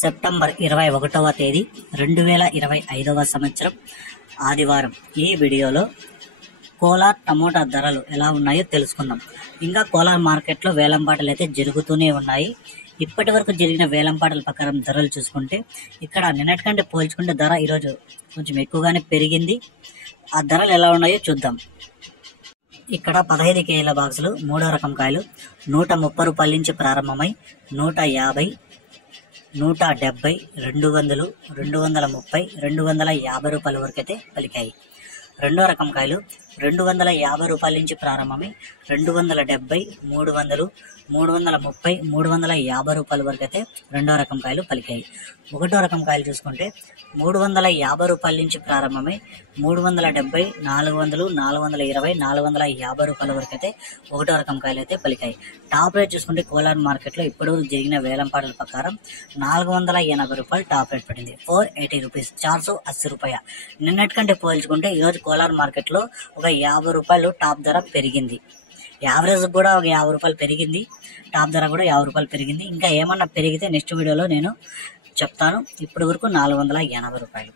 September 21వ తేదీ 2025వ సంవత్సరం ఆదివారం. ఈ వీడియోలో కోలార్ టమోటా ధరలు ఎలా ఉన్నాయో తెలుసుకుందాం. ఇంకా కోలార్ మార్కెట్లో వేలంపాటలు అయితే జరుగుతూనే ఉన్నాయి. ఇప్పటి వరకు జరిగిన వేలంపాటల ప్రకారం ధరలు చూసుకుంటే ఇక్కడ నిన్నటికంటే పోల్చుకుంటే ధర ఈరోజు కొంచెం ఎక్కువగానే పెరిగింది. ఆ ధరలు ఎలా ఉన్నాయో చూద్దాం. ఇక్కడ 15 కేజీల బాక్సులు మూడో రకం కాయలు 130 రూపాయల నుంచి ప్రారంభమై 150, 170, 200, 230, 250 రూపాయల వరకు అయితే పలికాయి. రెండో రకం కాయలు 250 రూపాయల నుంచి ప్రారంభమై 270, 300, 330, 350 రూపాయల వరకు అయితే రెండో రకం కాయలు పలికాయి. ఒకటో రకం కాయలు చూసుకుంటే 350 రూపాయల నుంచి ప్రారంభమై 370, 400, 420, 450 రూపాయల వరకు అయితే ఒకటో రకం కాయలు అయితే పలికాయి. టాప్ రేట్ చూసుకుంటే కోలార్ మార్కెట్లో ఇప్పుడు జరిగిన వేలంపాటల ప్రకారం 480 రూపాయలు టాప్ రేట్ పడింది. 480 రూపీస్, 480 రూపాయ. నిన్నటికంటే పోల్చుకుంటే ఈరోజు కోలార్ మార్కెట్లో ఒక 50 రూపాయలు టాప్ ధర పెరిగింది. యావరేజ్ కూడా ఒక 50 రూపాయలు పెరిగింది. టాప్ ధర కూడా 50 రూపాయలు పెరిగింది. ఇంకా ఏమన్నా పెరిగితే నెక్స్ట్ వీడియోలో నేను చెప్తాను. ఇప్పటి వరకు 480 రూపాయలు.